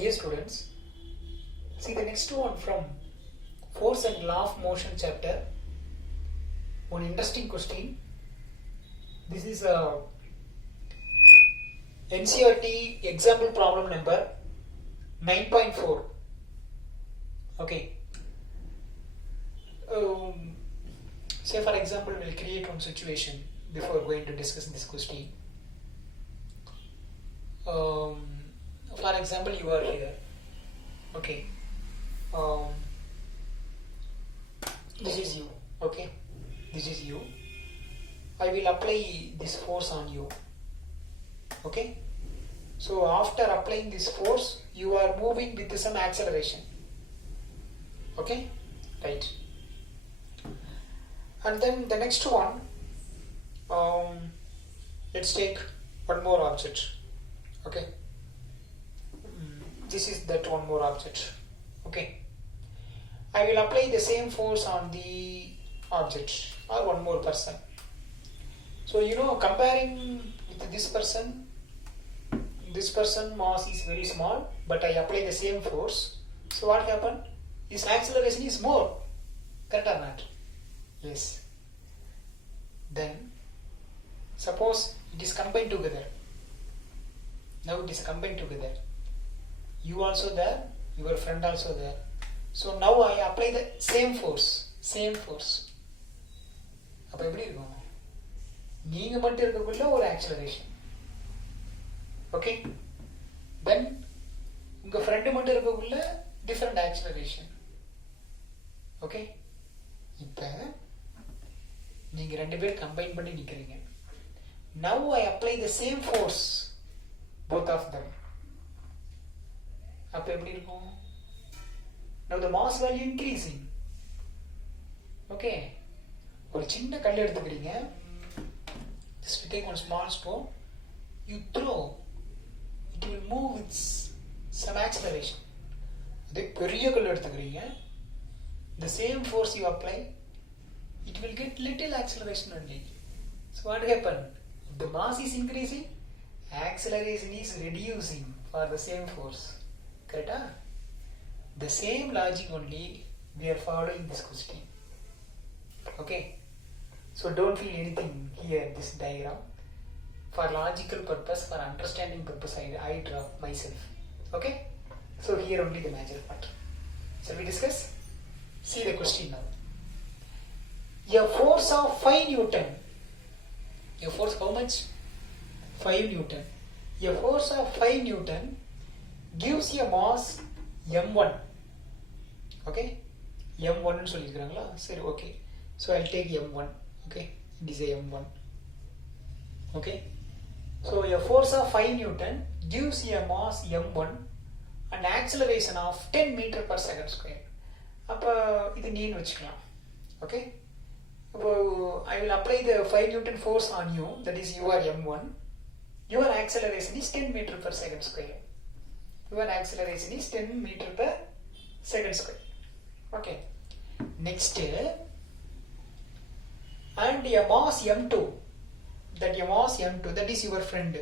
Dear students, see the next one from Force and Law of Motion chapter. One interesting question. This is a NCERT example problem number 9.4. Okay. Say for example, we'll create one situation before going to discuss this question. For example, you are here. Okay. This is you. Okay. This is you. I will apply this force on you. Okay. So after applying this force, you are moving with some acceleration. Okay. Right. And then the next one. Let's take one more object. Okay. This is that one more object. Okay. I will apply the same force on the object or one more person. So comparing with this person mass is very small, but I apply the same force. So what happened? His acceleration is more. Correct or not? Yes. Then suppose it is combined together. Now it is combined together. You also there, your friend also there. So now I apply the same force. அப்போ எப்படி இருக்கும்? நீங்க மட்டும் இருக்கக்குள்ள ஒரு acceleration. Okay? Then உங்க friend மட்டும் இருக்கக்குள்ள different acceleration. Okay? இப்போ நீங்க ரெண்டு பேர் combine பண்ணி நிக்கிறீங்க. Now I apply the same force both of them. அப்போ எப்படி இருக்கும்? Now the mass value increasing. Okay. ஒரு சின்ன கல் எடுத்துக்கிறீங்க. Just take one small stone. You throw. It will move with some acceleration. அதே பெரிய கல் எடுத்துக்கிறீங்க. The same force you apply, it will get little acceleration only. So what happened? If the mass is increasing, acceleration is reducing for the same force. Correct? The same logic only we are following this question. Okay, so don't feel anything here in this diagram. For logical purpose, for understanding purpose, I draw myself. Okay, so here only the major part. Shall we discuss? See the question now. A force of 5 Newton. A force how much? 5 Newton. A force of 5 Newton gives a mass m1. Okay, m1 ன்னு சொல்லிருக்காங்களா? சரி, okay. So I'll take m1. Okay, this is m1. Okay, so a force of 5 Newton gives a mass m1 and acceleration of 10 meter per second square. அப்போ இது நீன்னு வச்சுக்கலாம். Okay, இப்போ I will apply the 5 Newton force on you, that is you are m1. Your acceleration is 10 meter per second square. Your acceleration is 10 meter per second square. Okay, next, and a mass m2, that a mass m2, that is your friend.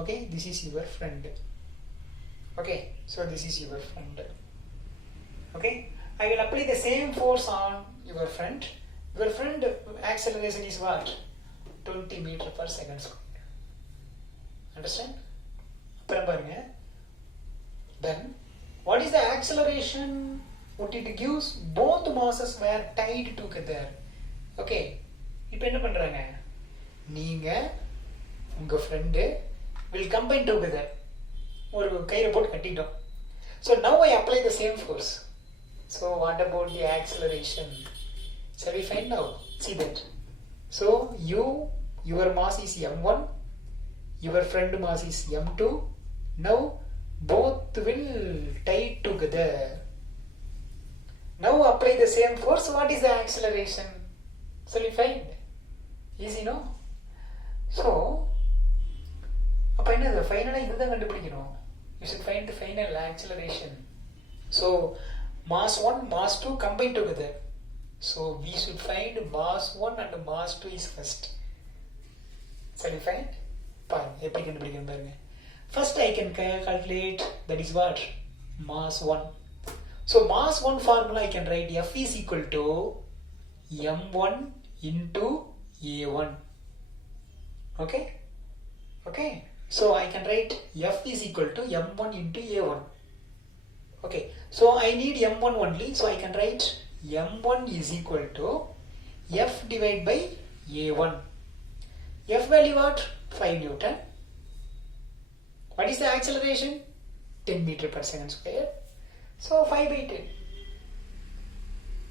Okay, this is your friend. Okay, so this is your friend. Okay, I will apply the same force on your friend. Your friend acceleration is what? 20 meter per second square. Understand? அப்புறம் பாருங்க. Then what is the acceleration? What it gives? Both masses were tied together. Okay, இப்போ என்ன பண்றாங்க? நீங்க உங்க friend will combine together. ஒரு கயிறை போட்டு கட்டிட்டோம். So now I apply the same force. So what about the acceleration? Shall we find now? See that. So your mass is m1, your friend mass is m2. Now both will tie together. Now apply the same force. What is the acceleration? Shall we find? Easy, no? So அப்போ என்னது ஃபைனலாக இதுதான் கண்டுபிடிக்கணும். You should find the final acceleration. So mass 1, mass 2 combine together. So we should find mass 1 and mass 2 is first. Shall we find? பாருங்க எப்படி கண்டுபிடிக்கணும் பாருங்க. First I can calculate, that is what? Mass 1. So mass 1 formula I can write F is equal to M1 into A1. Okay? Okay. So I can write F is equal to M1 into A1. Okay. So I need M1 only. So I can write M1 is equal to F divided by A1. F value what? 5 Newton. What is the acceleration? 10 meter per second square. So 5 by 10.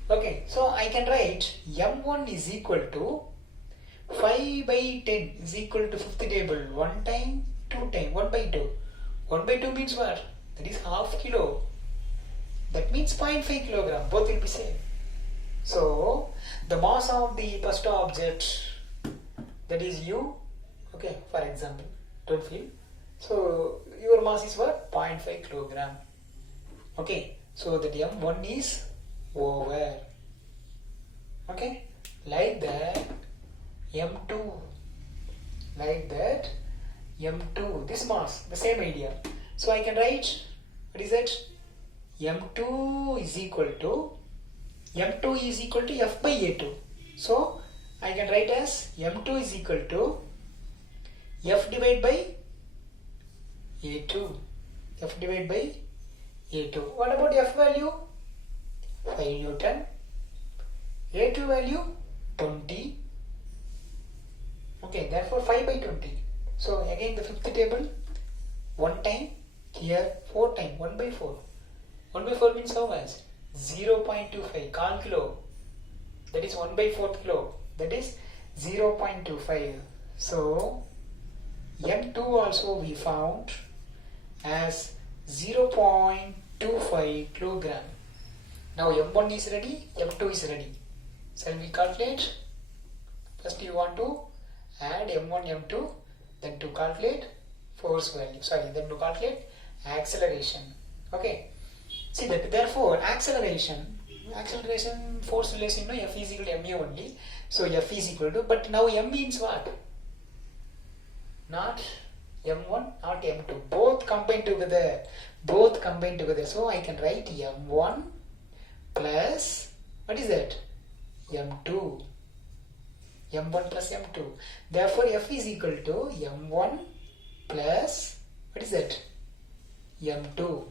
Okay, so I can write M1 is equal to 5 by 10 is equal to fifth table 1 time, 2 time, 1 by 2. 1 by 2 means what? That is half kilo. That means 0.5 kilogram. Both will be same. So the mass of the first object, that is U. Okay, for example, don't feel. So your mass is what? 0.5 kilogram. Okay, so that M1 is over. Okay, like that M2, like that M2, this mass, the same idea. So I can write, what is it? M2 is equal to F by A2. So I can write as M2 is equal to F divided by A2. F divided by A2. What about F value? 5 Newton. A2 value 20. Okay, therefore 5 by 20. So again the fifth table, 1 time, here 4 time, 1 by 4. 1 by 4 means how much? 0.25 kal kilo. That is 1 by 4 kilo. That is 0.25. So M2 also we found as 0.25 kilogram. Now M1 is ready, M2 is ready. Shall we calculate? First you want to add M1, M2, then to calculate force value. Then to calculate acceleration. Okay. See that therefore acceleration force relation, F is equal to mu only. So F is equal to, but now M means what? Not M1, not M2. Both combined together. So I can write M1 plus, what is that? M2. M1 plus M2. Therefore F is equal to M1 plus, what is that? M2.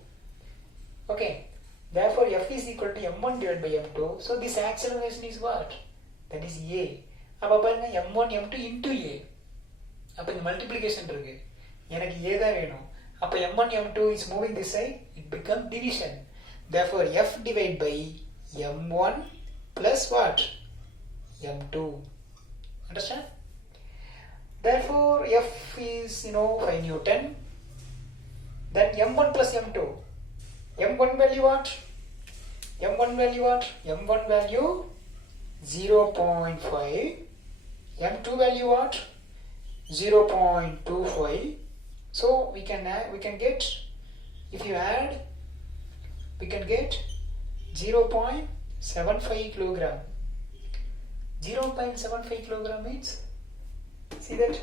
Okay. Therefore F is equal to M1 divided by M2. So this acceleration is what? That is A. அப்ப பாருங்க M1 M2 into A. அப்ப இந்த multiplication இருக்கு. எனக்கு A தான் வேணும். அப்ப M1 M2 is moving this side, it becomes division. Therefore F divided by M1 plus what? M2. Understand? Therefore F is 5 Newton. Then M1 plus M2. M1 value what? M1 value 0.5. M2 value what? 0.25. So we can get, if you add, we can get 0.75 kilogram. 0.75 kilogram means, see that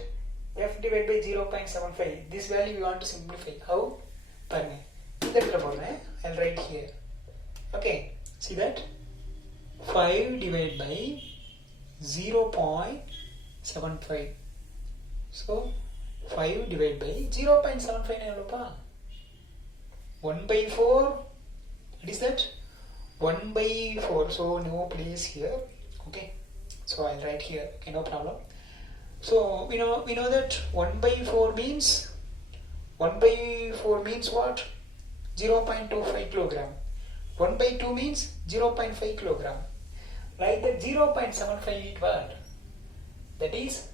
F divided by 0.75. This value we want to simplify. How? I'll write here. Okay, see that 5 divided by 0.75. So 5 divided by 0.75. 1 by 4. What is that? 1 by 4. So no place here. Okay, so I'll write here. Okay, no problem. So we know that 1 by 4 means what? 0.25 kilogram. 1 by 2 means 0.5 kilogram. Like that 0.75 is what? That is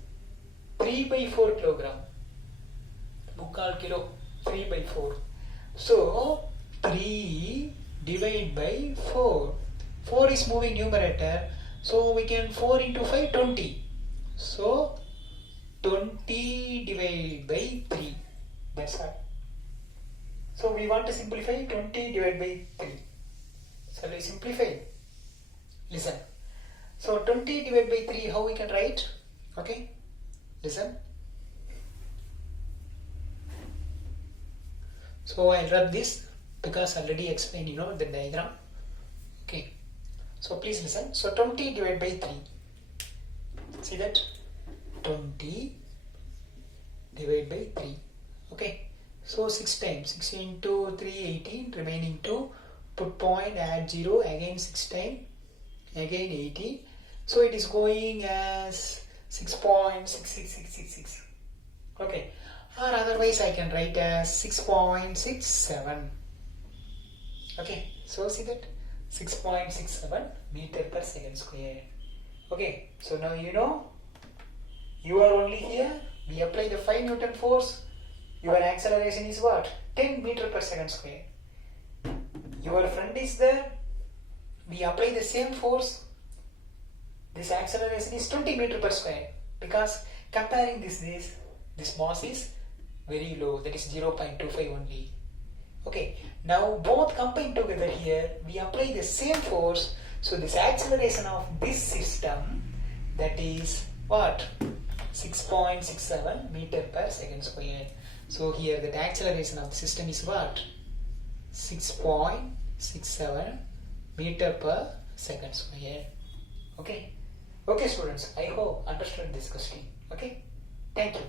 3 by 4 kilogram. 3 kilo, 3 by 4. So 3 divided by 4. 4 is moving numerator. So we can 4 into 5, 20. So 20 divided by 3. That's all. So we want to simplify 20 divided by 3. Shall we simplify? Listen. So 20 divided by 3, how we can write? Okay. Listen. So I'll rub this because I already explained the diagram. Okay, so please listen. So 20 divided by 3. See that? 20 divided by 3. Okay, so 6 times. 6 into 3, 18. Remaining 2. Put point, add 0. Again 6 times. Again 18. So it is going as 6.66666. Okay, or otherwise I can write as 6.67. Okay, so see that? 6.67 meter per second square. Okay, so now you are only here. We apply the 5 Newton force. Your acceleration is what? 10 meter per second square. Your friend is there. We apply the same force. This acceleration is 20 meter per square, because comparing this mass is very low, that is 0.25 only. Okay, now both combined together here, we apply the same force. So this acceleration of this system, that is what? 6.67 meter per second square. So here the acceleration of the system is what? 6.67 meter per second square. Okay. Okay students, I hope understood this question. Okay. Thank you.